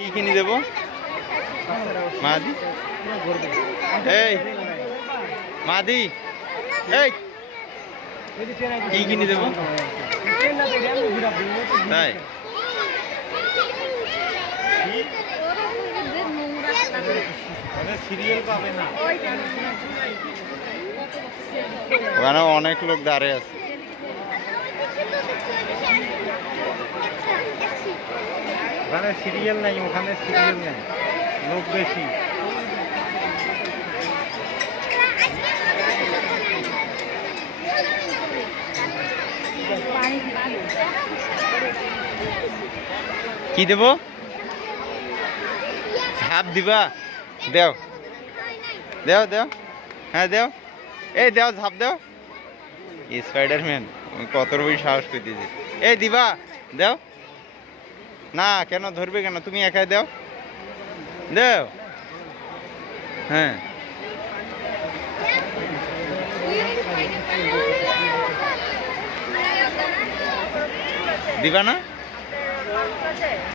কি কিনে দেবো মাদি? এই মাদি, এই কি কিনে দেবো? তাই ওখানে অনেক লোক দাঁড়িয়ে আছে। ওখানে সিরিয়াল নাই, ওখানে সিরিয়াল নাই, লোক বেশি। কি দেবো? ঝাপ দিবা? দেও দেও দেও, হ্যাঁ দেও, এই দেও ঝাপ দেও। স্পাইডারম্যান কত বই সাহস করে দিয়েছে। এই দিবা? দেও না, কেন ধরবে কেন? তুমি একাই দেও, দেও। হ্যাঁ দিবা না?